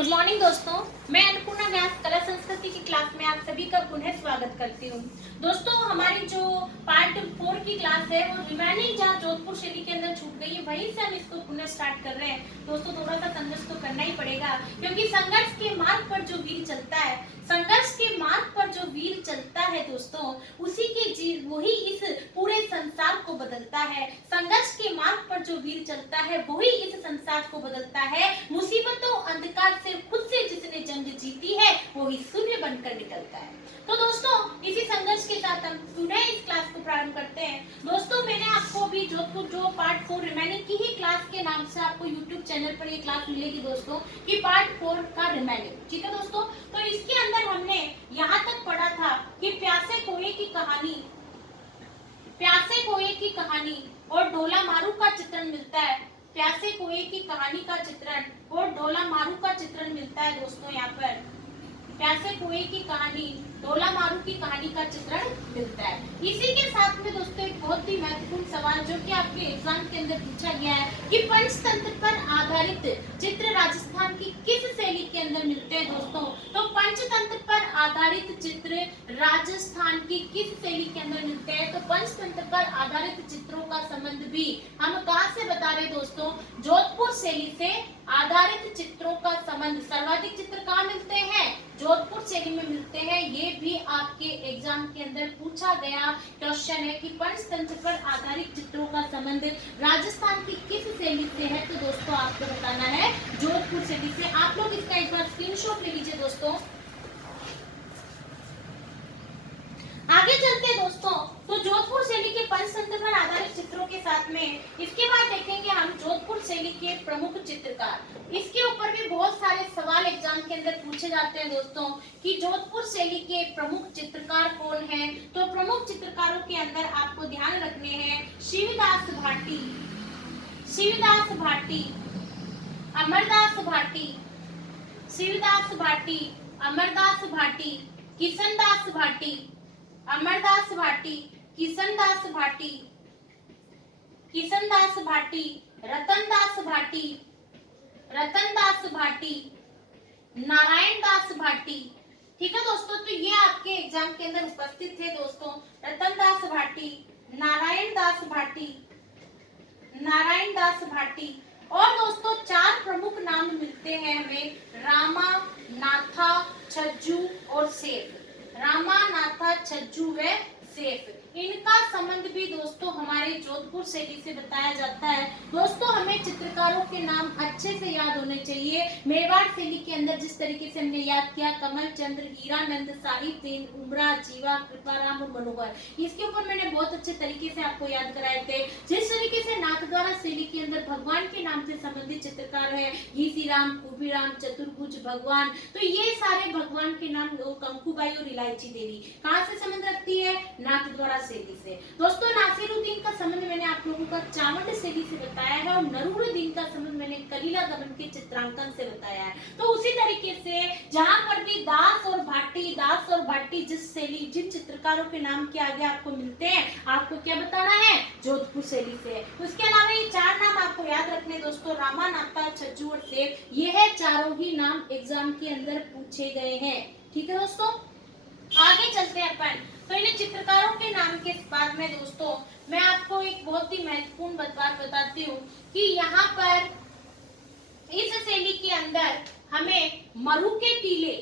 Good morning दोस्तों, मैं अन्नपूर्णा व्यास कला संस्कृति की क्लास में आप सभी का पुनः स्वागत करती हूँ। दोस्तों, हमारी जो पार्ट 4 की क्लास है वो रिमेनिंग जहाँ जोधपुर शैली के अंदर छूट गई है वहीं से हम इसको पुनः स्टार्ट कर रहे हैं। दोस्तों, थोड़ा सा संघर्ष तो करना ही पड़ेगा क्योंकि संघर्ष के मार्ग पर जो वीर चलता है, संघर्ष के मार्ग पर जो वीर चलता है दोस्तों, उसी के वही इस पूरे संसार को बदलता है। संघर्ष के मार्ग पर जो वीर चलता है वही इस संसार को बदलता है। मुसीबतों अंधकार से खुद से जिसने जंग जीती है वो ही सूर्य बनकर निकलता है। तो दोस्तों, इसी संघर्ष के साथ हम पुनः इस क्लास को प्रारंभ करते हैं। दोस्तों, मैंने आपको अभी जोधपुर जो पार्ट 4 रिमेनिंग की ही क्लास के नाम से आपको यूट्यूब चैनल पर ये क्लास मिलेगी दोस्तों, कि पार्ट 4 का रिमेनिंग। ठीक है दोस्तों, तो इसके अंदर हमने यहाँ तक पढ़ा था कि प्यासे कोए की कहानी, प्यासे कोए की कहानी और ढोला मारू का चित्रण मिलता है। प्यासे कोए की कहानी का चित्रण और ढोला मारू का चित्रण मिलता है दोस्तों। यहाँ पर प्यासे कोए की कहानी, ढोला मारू की कहानी का चित्रण मिलता है। इसी के साथ में दोस्तों एक बहुत ही महत्वपूर्ण सवाल जो कि आपके एग्जाम के अंदर पूछा गया है कि पंचतंत्र पर आधारित चित्र राजस्थान की किस शैली के अंदर मिलते हैं दोस्तों। तो पंचतंत्र पर आधारित चित्र राजस्थान की किस शैली के अंदर मिलते हैं। तो पंचतंत्र पर आधारित चित्रों का संबंध भी हम कहाँ से बता रहे दोस्तों, जोधपुर शैली से आधारित चित्रों का संबंध। सर्वाधिक चित्र कहाँ मिलते हैं, जोधपुर शैली में मिलते हैं। ये भी आपके एग्जाम के अंदर पूछा गया क्वेश्चन है कि पंचतंत्र पर आधारित चित्रों का संबंध राजस्थान की किस शैली से है। तो दोस्तों आपको बताना है जोधपुर शैली से। आप लोग इसका एक बार स्क्रीनशॉट ले लीजिए दोस्तों। आगे चलते हैं दोस्तों, तो जोधपुर शैली के पंचतंत्र पर आधारित चित्रों के साथ में इसके बाद देखेंगे हम जोधपुर शैली के प्रमुख चित्रकार। इसके ऊपर भी बहुत सारे सवाल एग्जाम के अंदर पूछे जाते हैं दोस्तों कि जोधपुर शैली के प्रमुख चित्रकार कौन हैं। तो प्रमुख चित्रकारों के अंदर आपको ध्यान रखने हैं शिवदास भाटी, शिवदास भाटी, अमरदास भाटी, शिवदास भाटी, अमरदास भाटी, किशनदास भाटी, अमरदास भाटी, किशनदास भाटी, किशनदास भाटी, रतनदास भाटी, रतनदास भाटी, नारायण दास भाटी। ठीक है दोस्तों, तो ये आपके एग्जाम के अंदर उपस्थित थे दोस्तों। रतनदास भाटी, नारायण दास भाटी, नारायण दास भाटी। और दोस्तों चार प्रमुख नाम मिलते हैं हमें, रामा, नाथा, छज्जू और सेठ। रामा, नाथा, छज्जू व सेठ, इनका संबंध भी दोस्तों हमारे जोधपुर शैली से बताया जाता है। दोस्तों हमें चित्रकारों के नाम अच्छे से याद होने चाहिए। मेवाड़ शैली के अंदर जिस तरीके से हमने याद किया, कमल चंद्र, हीरानंद, साहिब दीन, उमरा, जीवा, कृपाराम और मनोहर, इसके ऊपर मैंने बहुत अच्छे तरीके से आपको याद कराए थे। जिस तरीके से नाथद्वारा शैली के अंदर भगवान के नाम से संबंधित चित्रकार है, घीसीराम, कुबीराम, चतुर्भुज, भगवान, तो ये सारे भगवान के नाम कंकुबाई और इलायची देवी कहाँ से संबंध रखती है, नाथद्वारा शैली से। दोस्तों नासिरुद्दीन का संबंध मैंने आप लोगों का चावंड शैली से बताया है और नरूरुद्दीन का संबंध मैंने कलीला दमन के चित्रांकन से बताया है। तो उसी तरीके से जहां पर भी दास और भाटी, दास और भाटी जिस शैली, जिन चित्रकारों के नाम के आगे आपको मिलते हैं, आपको क्या बताना है, जोधपुर शैली से। उसके अलावा ये चार नाम आपको याद रखने दोस्तों, रामा, नाथा, छज्जू और सेठ, ये है चारों ही नाम एग्जाम के अंदर पूछे गए हैं। ठीक है दोस्तों, आगे चलते हैं अपन। तो इन चित्रकारों के नाम के बाद में दोस्तों मैं आपको एक बहुत ही महत्वपूर्ण बात बताती हूँ कि यहाँ पर इस शैली के अंदर हमें मरु के टीले,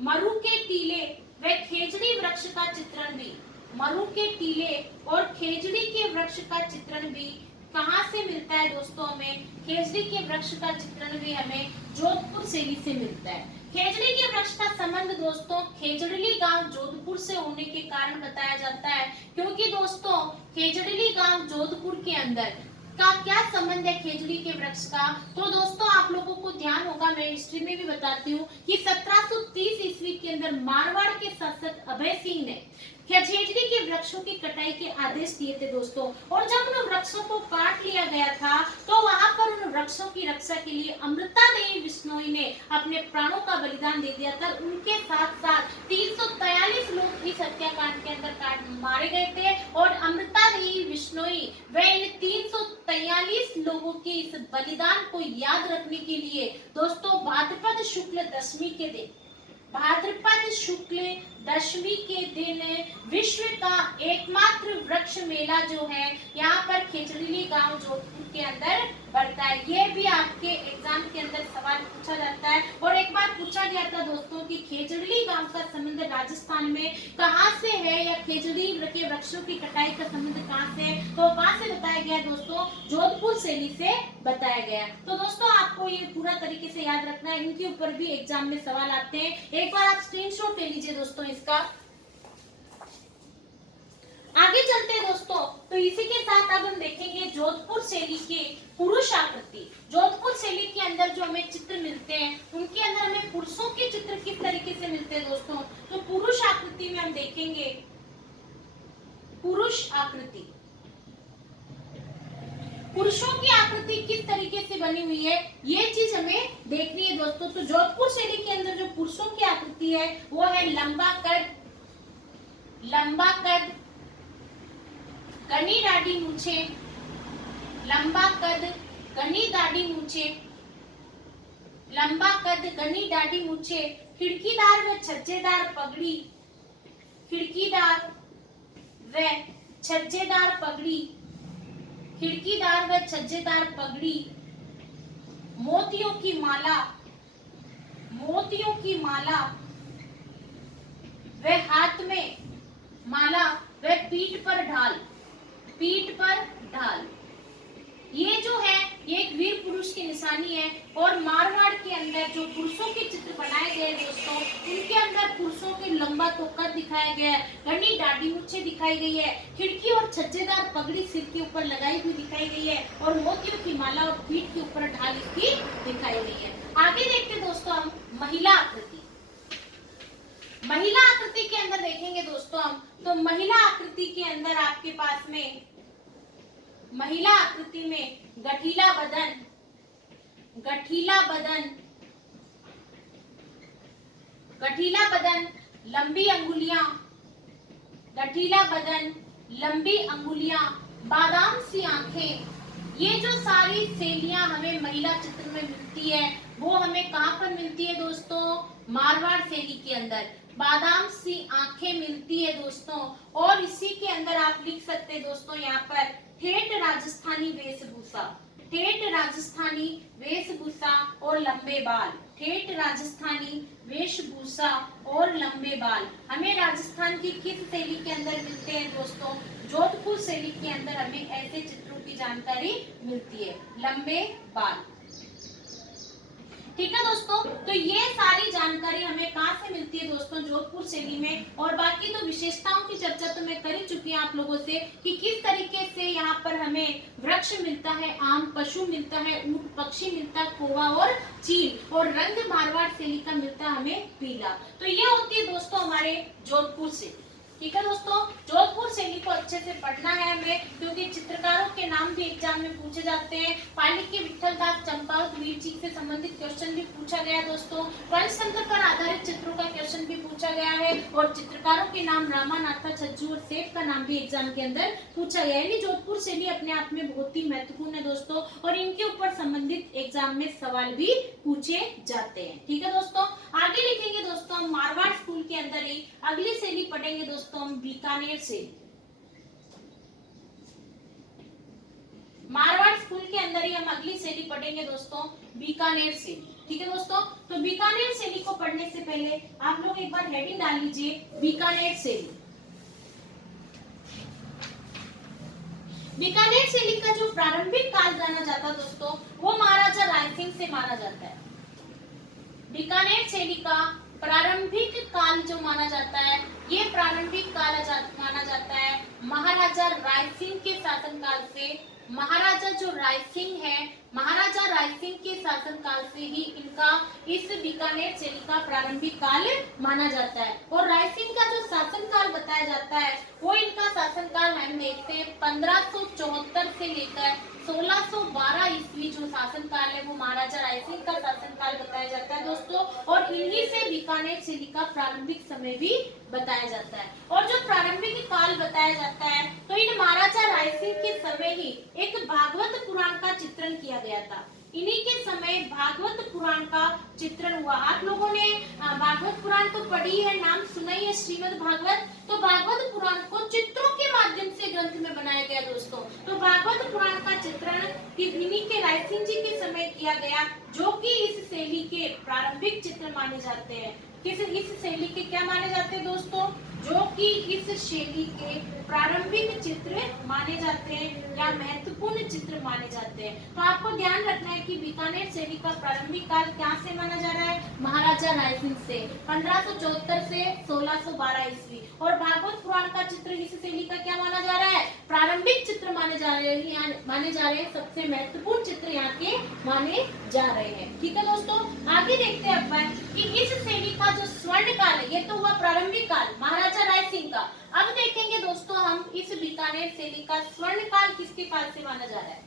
मरु के टीले व खेजड़ी वृक्ष का चित्रण भी, मरु के टीले और खेजड़ी के वृक्ष का चित्रण भी कहाँ से मिलता है दोस्तों, हमें खेजड़ी के वृक्ष का चित्रण भी हमें जोधपुर शैली से मिलता है। खेजड़ी के वृक्ष का संबंध दोस्तों खेजड़ली गांव जोधपुर से होने के कारण बताया जाता है, क्योंकि दोस्तों खेजड़ली गांव जोधपुर के अंदर का क्या संबंध है खेजड़ी के वृक्ष का। तो दोस्तों आप लोगों को ध्यान होगा, मैं हिस्ट्री में भी बताती हूँ कि 1730 ईस्वी के अंदर मारवाड़ के शासक अभय सिंह ने खेजड़ी के वृक्षों की कटाई के आदेश दिए थे दोस्तों। और जब उन वृक्षों को काट लिया गया था तो वहां पर उन वृक्षों की रक्षा के लिए अमृता देवी बिश्नोई ने ने अपने प्राणों का बलिदान दे दिया था, उनके साथ साथ 343 लोग इस हत्याकांड के अंदर मारे गए थे। और अमृतादेवी बिश्नोई वे इन 343 लोगों के इस बलिदान को याद रखने के लिए दोस्तों भाद्रपद शुक्ल दशमी के दिन, भाद्रपद शुक्ल दशमी के दिन विश्व का एकमात्र वृक्ष मेला जो है यहाँ पर खेजड़ीली गांव जोधपुर के अंदर बढ़ता है। ये भी आपके एग्जाम के अंदर सवाल पूछा जाता है। और एक बार पूछा गया था दोस्तों कि खेजड़ीली गांव का संबंध राजस्थान में कहाँ से है, या खेजड़ी के वृक्षों की कटाई का संबंध कहाँ से है, तो कहाँ से बताया गया दोस्तों, जोधपुर शैली से बताया गया। तो दोस्तों आपको ये पूरा तरीके से याद रखना है, इनके ऊपर भी एग्जाम में सवाल आते हैं। एक बार आप स्क्रीनशॉट ले लीजिए दोस्तों इसका। आगे चलते हैं दोस्तों, तो इसी के साथ अब हम देखेंगे जोधपुर शैली के पुरुष आकृति। जोधपुर शैली के अंदर जो हमें चित्र मिलते हैं, उनके अंदर हमें पुरुषों के चित्र किस तरीके से मिलते हैं दोस्तों, तो पुरुष आकृति में हम देखेंगे पुरुष आकृति। पुरुषों की आकृति किस तरीके से बनी हुई है, ये चीज हमें देखनी है दोस्तों। तो जोधपुर शैली के अंदर जो पुरुषों की आकृति है वो है लंबा कद, घनी दाढ़ी मूछे, लंबा कद, घनी दाढ़ी मूछे, लंबा कद, घनी दाढ़ी मूछे, खिड़कीदार व छज्जेदार पगड़ी, खिड़कीदार व छज्जेदार पगड़ी, खिड़कीदार व छज्जेदार पगड़ी, मोतियों की माला, मोतियों की माला, व हाथ में माला, व पीठ पर ढाल, पीठ पर ढाल। ये जो है ये एक वीर पुरुष की निशानी है। और मारवाड़ के अंदर जो पुरुषों के चित्र बनाए गए दोस्तों, उनके अंदर पुरुषों के लंबा तो कद दिखाया गया है, घनी दाढ़ी मूछें दिखाई गई है, खिड़की और छज्जेदार पगड़ी सिर के ऊपर लगाई हुई दिखाई गई है, और मोतियों की माला और पीठ के ऊपर ढाल इसकी दिखाई गई है। आगे देखते दोस्तों हम महिला आकृति। महिला आकृति के अंदर देखेंगे दोस्तों हम, तो महिला आकृति के अंदर आपके पास में महिला आकृति में गठीला बदन, गठीला बदन, गठीला बदन, लंबी अंगुलियां, गठीला बदन, लंबी अंगुलियां, बादाम सी आंखें, ये जो सारी शैलियां हमें महिला चित्र में मिलती है वो हमें कहाँ पर मिलती है दोस्तों, मारवाड़ शैली के अंदर। बादाम सी आंखें मिलती है दोस्तों। और इसी के अंदर आप लिख सकते हैं दोस्तों यहाँ पर ठेठ राजस्थानी वेशभूषा, ठेठ राजस्थानी वेशभूषा और लंबे बाल, ठेठ राजस्थानी वेशभूषा और लंबे बाल हमें राजस्थान की किस शैली के अंदर मिलते हैं दोस्तों, जोधपुर शैली के अंदर हमें ऐसे चित्रों की जानकारी मिलती है, लंबे बाल। ठीक है दोस्तों, तो ये सारी जानकारी हमें कहाँ से मिलती है दोस्तों, जोधपुर शैली में। और बाकी तो विशेषताओं की चर्चा तो मैं कर ही चुकी हूँ आप लोगों से कि किस तरीके से यहाँ पर हमें वृक्ष मिलता है, आम, पशु मिलता है, ऊंट, पक्षी मिलता है, कौवा और चील, और रंग मारवाड़ शैली का मिलता है हमें पीला। तो ये होती है दोस्तों हमारे जोधपुर शैली। ठीक है दोस्तों, जोधपुर शैली को अच्छे से पढ़ना है हमें, क्योंकि चित्रकारों के नाम भी एग्जाम में पूछे जाते हैं। पाली के विठल दास चंपावत वीर जी से संबंधित क्वेश्चन भी पूछा गया है दोस्तों। पंचतंत्र पर आधारित चित्रों का क्वेश्चन भी पूछा गया है, और चित्रकारों के नाम रामानाथा, छज्जू और सेठ का नाम भी एग्जाम के अंदर पूछा गया है। यानी जोधपुर शैली अपने आप में बहुत ही महत्वपूर्ण है दोस्तों, और इनके ऊपर संबंधित एग्जाम में सवाल भी पूछे जाते हैं। ठीक है दोस्तों, आगे लिखेंगे दोस्तों हम मारवाड़ स्कूल के अंदर ही अगली शैली पढ़ेंगे दोस्तों हम बीकानेर शैली। मारवाड़ स्कूल के अंदर ही हम अगली शैली पढ़ेंगे दोस्तों बीकानेर शैली। ठीक है दोस्तों, तो बीकानेर शैली को पढ़ने से पहले आप लोग एक बार हेडिंग डाल लीजिए, बीकानेर शैली। बीकानेर शैली का जो प्रारंभिक काल जाना जाता दोस्तों वो महाराजा रायसिंह से माना जाता है। बीकानेर शैली का प्रारंभिक काल जो माना जाता है, ये प्रारंभिक काल माना जाता है महाराजा रायसिंह के शासनकाल से। महाराजा जो रायसिंह है, महाराजा रायसिंह के शासनकाल से ही इनका इस बीकानेर शैली का प्रारंभिक काल माना जाता है। और रायसिंह का जो शासनकाल बताया जाता है वो इनका शासनकाल हम देखते हैं 1574 से लेकर 1612 ईस्वी जो शासनकाल है वो महाराजा रायसिंह का शासनकाल बताया जाता है। और इन्हीं से बीकानेर शैली का प्रारंभिक समय भी बताया जाता है। और जो प्रारंभिक काल बताया जाता है तो इन महाराजा राय सिंह के समय ही एक भागवत पुराण का चित्रण किया गया था। इन्हीं के समय भागवत पुराण का चित्रण हुआ। आप लोगों ने भागवत पुराण तो पढ़ी है, नाम सुना ही है, श्रीमद् भागवत। तो भागवत पुराण को चित्रों के माध्यम से ग्रंथ में बनाया गया दोस्तों। तो भागवत पुराण का चित्रण इन्हीं के राय सिंह जी के समय किया गया, जो कि इस शैली के प्रारंभिक चित्र माने जाते हैं। इस शैली के क्या माने जाते हैं दोस्तों? जो कि इस शैली के प्रारंभिक चित्र माने जाते हैं या महत्वपूर्ण चित्र माने जाते हैं। तो आपको ध्यान रखना है कि बीकानेर शैली का प्रारंभिक काल क्या से माना जा रहा है? महाराजा राय सिंह से 1574 से 1612 ईस्वी। और भागवत पुराण का चित्र इस शैली का क्या माना जा रहा है? प्रारंभिक चित्र माने जा रहे हैं, सबसे महत्वपूर्ण चित्र यहाँ के माने जा रहे हैं। ठीक है दोस्तों, आगे देखते हैं अपन कि इस शैली का जो स्वर्ण काल है, ये तो हुआ प्रारंभिक काल महाराजा राय सिंह का। अब देखेंगे दोस्तों हम इस बीकानेर शैली का स्वर्ण काल किसके काल से माना जा रहा है?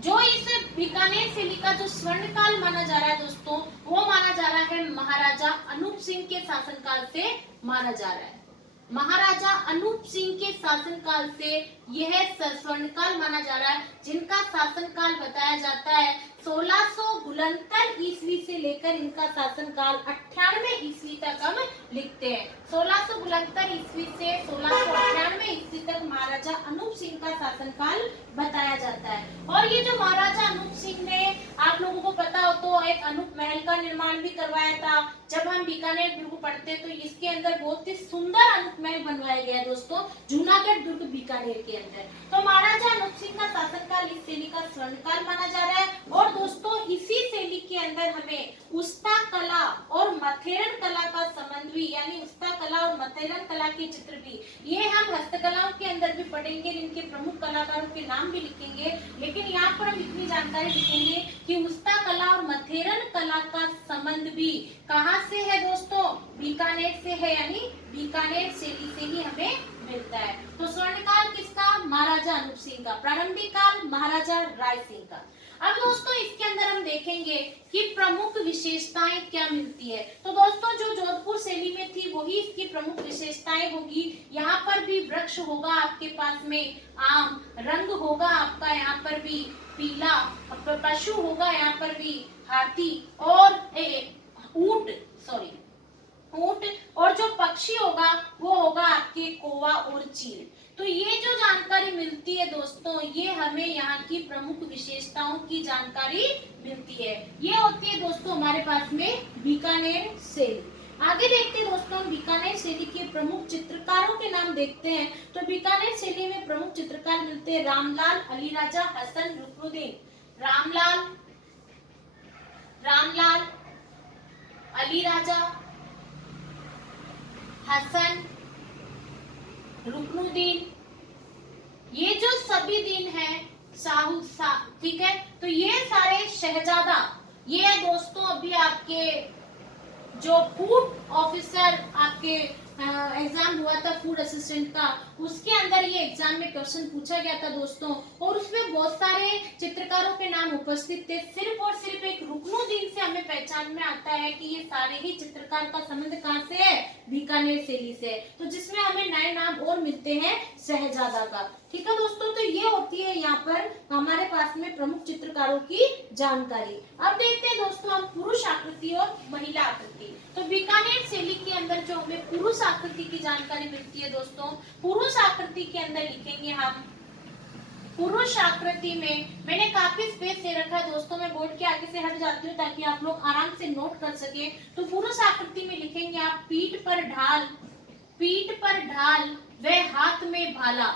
जो इस बीकानेर शैली का जो स्वर्ण काल माना जा रहा है दोस्तों, वो माना जा रहा है महाराजा अनूप सिंह के शासनकाल से माना जा रहा है। महाराजा अनूप सिंह के शासनकाल से यह स्वर्णकाल माना जा रहा है, जिनका शासनकाल बताया जाता है 1669 ईस्वी से लेकर इनका शासनकाल 98 ईस्वी तक हम लिखते हैं। 1669 ईस्वी से 1698 ईस्वी तक महाराजा अनूप सिंह का शासनकाल बताया जाता है। और ये जो महाराजा अनूप सिंह ने, आप लोगों को पता हो तो, एक अनूप महल का निर्माण भी करवाया था। जब हम बीकानेर दुर्ग पढ़ते हैं तो इसके अंदर बहुत ही सुंदर अनूप महल बनवाया गया दोस्तों, जूनागढ़ दुर्ग बीकानेर के अंदर। तो महाराजा अनूप सिंह का शासनकाल इस शैली का स्वर्णकाल माना जा रहा है। और दोस्तों इसी शैली के अंदर हमें उस्ता कला और मथेरन कला का संबंध भी, यानी उस्ता कला और मथेरन कला के चित्र भी, ये हम हस्तकलाओं के अंदर भी पढ़ेंगे, इनके प्रमुख कलाकारों के नाम भी लिखेंगे। लेकिन यहाँ पर हम इतनी जानकारी लिखेंगे कि उस्ता कला और मथेरन कला का संबंध भी कहाँ से है दोस्तों? बीकानेर से है, यानी बीकानेर शैली से ही हमें मिलता है। तो स्वर्णकाल किसका? महाराजा अनूप सिंह का। प्रारंभिक काल महाराजा राय सिंह का। अब दोस्तों इसके अंदर हम देखेंगे कि प्रमुख विशेषताएं क्या मिलती है। तो दोस्तों जो जोधपुर शैली में थी वही इसकी प्रमुख विशेषताएं होगी। यहाँ पर भी वृक्ष होगा आपके पास में, आम, रंग होगा आपका यहाँ पर भी पीला, पशु होगा यहाँ पर भी हाथी, और ऊंट, और जो पक्षी होगा वो होगा आपके कौवा और चील। तो ये जो जानकारी मिलती है दोस्तों, ये हमें यहाँ की प्रमुख विशेषताओं की जानकारी मिलती है। ये होती है दोस्तों हमारे पास में बीकानेर शैली। आगे देखते हैं दोस्तों हम बीकानेर शैली के प्रमुख चित्रकारों के नाम देखते हैं। तो बीकानेर शैली में प्रमुख चित्रकार मिलते हैं रामलाल, अलीराजा, हसन, रुकनुद्दीन। रामलाल, अलीराजा, हसन, रुकनुद्दीन, ये जो सभी दिन है ठीक है। तो ये सारे शहजादा, ये दोस्तों अभी आपके जो फूड ऑफिसर आपके एग्जाम हुआ था फूड असिस्टेंट का, उसके अंदर ये एग्जाम में क्वेश्चन पूछा गया था दोस्तों, और उसमें बहुत सारे चित्रकारों के नाम उपस्थित थे। सिर्फ और सिर्फ एक रुकनुद्दीन से हमें पहचान में आता है कि ये सारे ही चित्रकार का संबंध कहाँ से है? बीकानेर शैली से। तो जिसमें हमें नए नाम और मिलते हैं शहजादा का। ठीक है दोस्तों, तो ये होती है यहाँ पर हमारे पास में प्रमुख चित्रकारों की जानकारी। अब देखते हैं दोस्तों हम पुरुष आकृति और महिला आकृति। तो बीकानेर शैली के अंदर जो हमें पुरुष आकृति की जानकारी मिलती है दोस्तों, पुरुष आकृति के अंदर लिखेंगे हम, पुरुष आकृति में मैंने काफी स्पेस दे रखा है दोस्तों, मैं बोर्ड के आगे से हट जाती हूँ ताकि आप लोग आराम से नोट कर सके। तो पुरुष आकृति में लिखेंगे आप पीठ पर ढाल व हाथ में भाला,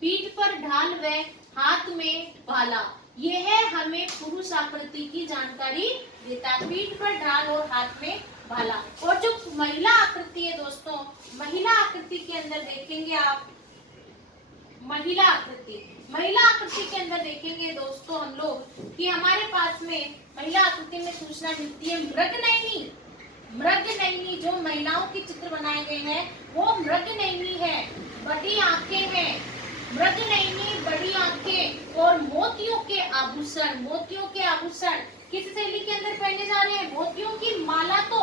पीठ पर ढाल व हाथ में भाला, यह हमें पुरुष आकृति की जानकारी देता है। पीठ पर ढाल और हाथ में भाला। और जो महिला आकृति है दोस्तों, महिला आकृति के अंदर देखेंगे आप, महिला आकृति के अंदर देखेंगे दोस्तों हम लोग कि हमारे पास में महिला आकृति में सूचना मिलती है मृगनयनी। जो महिलाओं के चित्र बनाए गए हैं वो मृगनयनी है, बड़ी आंखें हैं, मृगनयनी, बड़ी आंखें, और मोतियों के आभूषण किस शैली के अंदर पहने जा रहे हैं? मोतियों की माला तो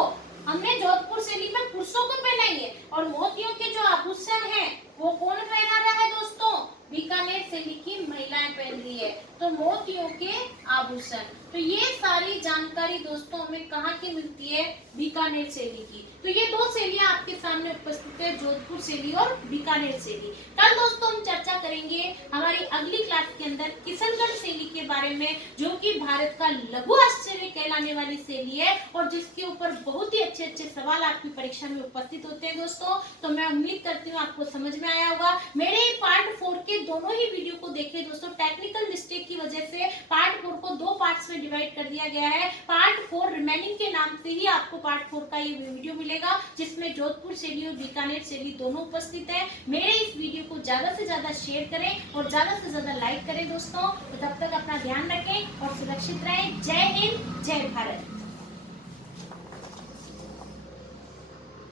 हमने जोधपुर शैली में पुरुषों को पहनाई है। और मोतियों के जो आभूषण हैं वो कौन पहना रहा है दोस्तों? बीकानेर शैली की महिलाएं पहन रही है। तो मोतियों के आभूषण। तो ये सारी जानकारी दोस्तों हमें कहाँ की मिलती है? बीकानेर शैली की। तो ये दो शैलियां आपके सामने उपस्थित है, जोधपुर शैली और बीकानेर शैली। कल दोस्तों हम चर्चा करेंगे हमारी अगली क्लास के अंदर किशनगढ़ शैली के बारे में, जो कि भारत का लघु आश्चर्य कहलाने वाली शैली है और जिसके ऊपर बहुत ही अच्छे अच्छे सवाल आपकी परीक्षा में उपस्थित होते हैं दोस्तों। तो मैं उम्मीद करती हूँ आपको समझ में आया होगा। मेरे पार्ट 4 के दोनों ही वीडियो को देखें दोस्तों। टेक्निकल मिस्टेक की वजह से पार्ट 4 को 2 पार्ट्स में डिवाइड कर दिया गया है। पार्ट 4 रिमेनिंग के नाम से ही आपको पार्ट 4 का ये वीडियो मिलेगा, जिसमें जोधपुर शैली और बीकानेर शैली दोनों उपस्थित है। मेरे इस वीडियो को ज्यादा से ज्यादा शेयर करें और ज्यादा से ज्यादा लाइक करें दोस्तों। तो तब तक अपना ध्यान रखें और सुरक्षित रहें। जय हिंद, जय भारत।